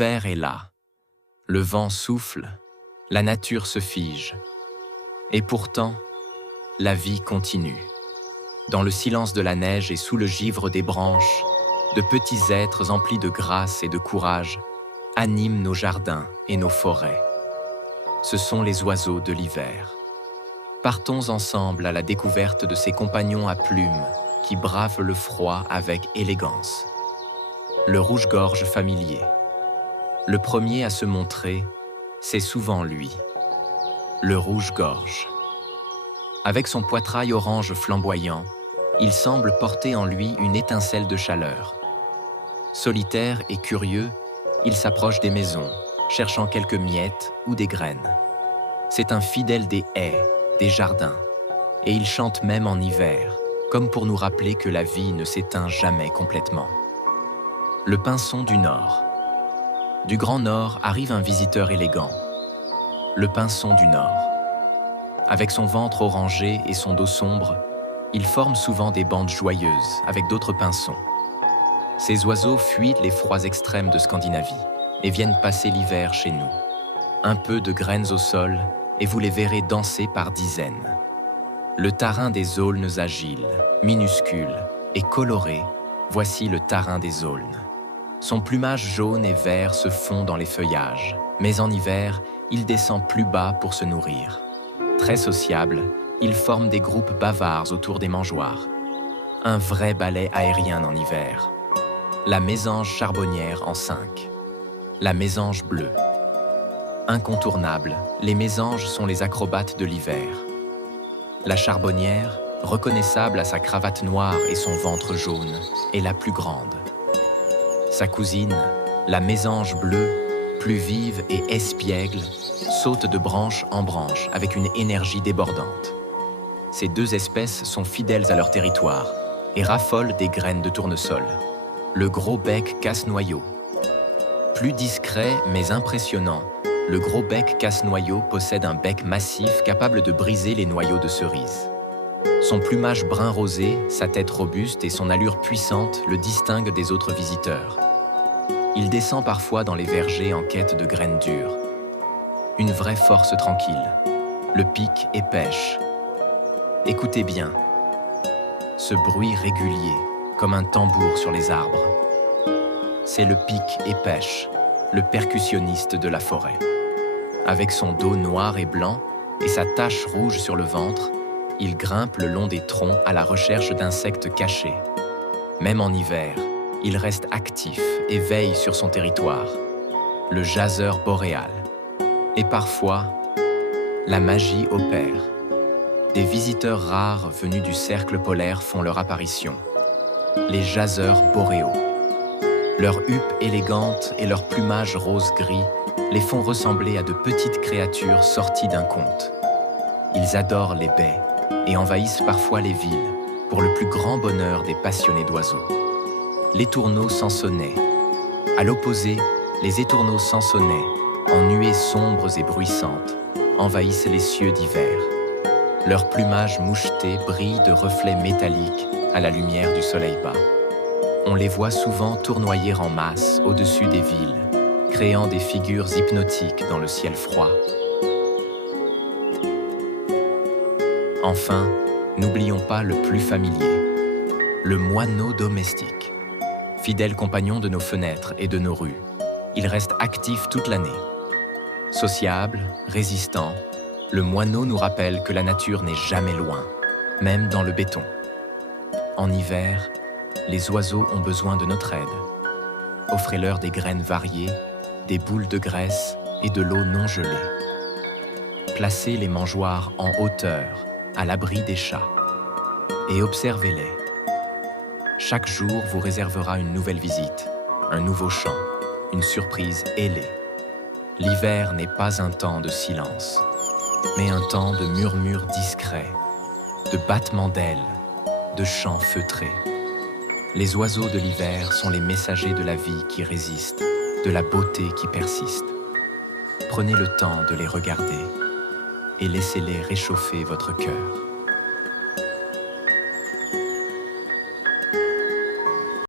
L'hiver est là. Le vent souffle, la nature se fige. Et pourtant, la vie continue. Dans le silence de la neige et sous le givre des branches, de petits êtres emplis de grâce et de courage animent nos jardins et nos forêts. Ce sont les oiseaux de l'hiver. Partons ensemble à la découverte de ces compagnons à plumes qui bravent le froid avec élégance. Le rouge-gorge familier. Le premier à se montrer, c'est souvent lui. Le rouge-gorge. Avec son poitrail orange flamboyant, il semble porter en lui une étincelle de chaleur. Solitaire et curieux, il s'approche des maisons, cherchant quelques miettes ou des graines. C'est un fidèle des haies, des jardins, et il chante même en hiver, comme pour nous rappeler que la vie ne s'éteint jamais complètement. Le pinson du Nord. Du Grand Nord arrive un visiteur élégant, le pinson du Nord. Avec son ventre orangé et son dos sombre, il forme souvent des bandes joyeuses avec d'autres pinsons. Ces oiseaux fuient les froids extrêmes de Scandinavie et viennent passer l'hiver chez nous. Un peu de graines au sol et vous les verrez danser par dizaines. Le tarin des aulnes agiles, minuscules et colorés, voici le tarin des aulnes. Son plumage jaune et vert se fond dans les feuillages, mais en hiver, il descend plus bas pour se nourrir. Très sociable, il forme des groupes bavards autour des mangeoires. Un vrai ballet aérien en hiver. La mésange charbonnière en 5. La mésange bleue. Incontournable, les mésanges sont les acrobates de l'hiver. La charbonnière, reconnaissable à sa cravate noire et son ventre jaune, est la plus grande. Sa cousine, la mésange bleue, plus vive et espiègle, saute de branche en branche avec une énergie débordante. Ces deux espèces sont fidèles à leur territoire et raffolent des graines de tournesol. Le gros bec casse-noyau. Plus discret mais impressionnant, le gros bec casse-noyau possède un bec massif capable de briser les noyaux de cerises. Son plumage brun rosé, sa tête robuste et son allure puissante le distinguent des autres visiteurs. Il descend parfois dans les vergers en quête de graines dures. Une vraie force tranquille. Le pique et pêche. Écoutez bien. Ce bruit régulier, comme un tambour sur les arbres. C'est le pique et pêche, le percussionniste de la forêt. Avec son dos noir et blanc et sa tache rouge sur le ventre, il grimpe le long des troncs à la recherche d'insectes cachés. Même en hiver, il reste actif et veille sur son territoire. Le jaseur boréal. Et parfois, la magie opère. Des visiteurs rares venus du cercle polaire font leur apparition. Les jaseurs boréaux. Leur huppe élégante et leur plumage rose-gris les font ressembler à de petites créatures sorties d'un conte. Ils adorent les baies et envahissent parfois les villes pour le plus grand bonheur des passionnés d'oiseaux. L'étourneau sansonnet. À l'opposé, les étourneaux sansonnets, en nuées sombres et bruissantes, envahissent les cieux d'hiver. Leur plumage moucheté brille de reflets métalliques à la lumière du soleil bas. On les voit souvent tournoyer en masse au-dessus des villes, créant des figures hypnotiques dans le ciel froid. Enfin, n'oublions pas le plus familier, le moineau domestique. Fidèle compagnon de nos fenêtres et de nos rues, il reste actif toute l'année. Sociable, résistant, le moineau nous rappelle que la nature n'est jamais loin, même dans le béton. En hiver, les oiseaux ont besoin de notre aide. Offrez-leur des graines variées, des boules de graisse et de l'eau non gelée. Placez les mangeoires en hauteur, à l'abri des chats, et observez-les. Chaque jour vous réservera une nouvelle visite, un nouveau chant, une surprise ailée. L'hiver n'est pas un temps de silence, mais un temps de murmures discrets, de battements d'ailes, de chants feutrés. Les oiseaux de l'hiver sont les messagers de la vie qui résiste, de la beauté qui persiste. Prenez le temps de les regarder et laissez-les réchauffer votre cœur.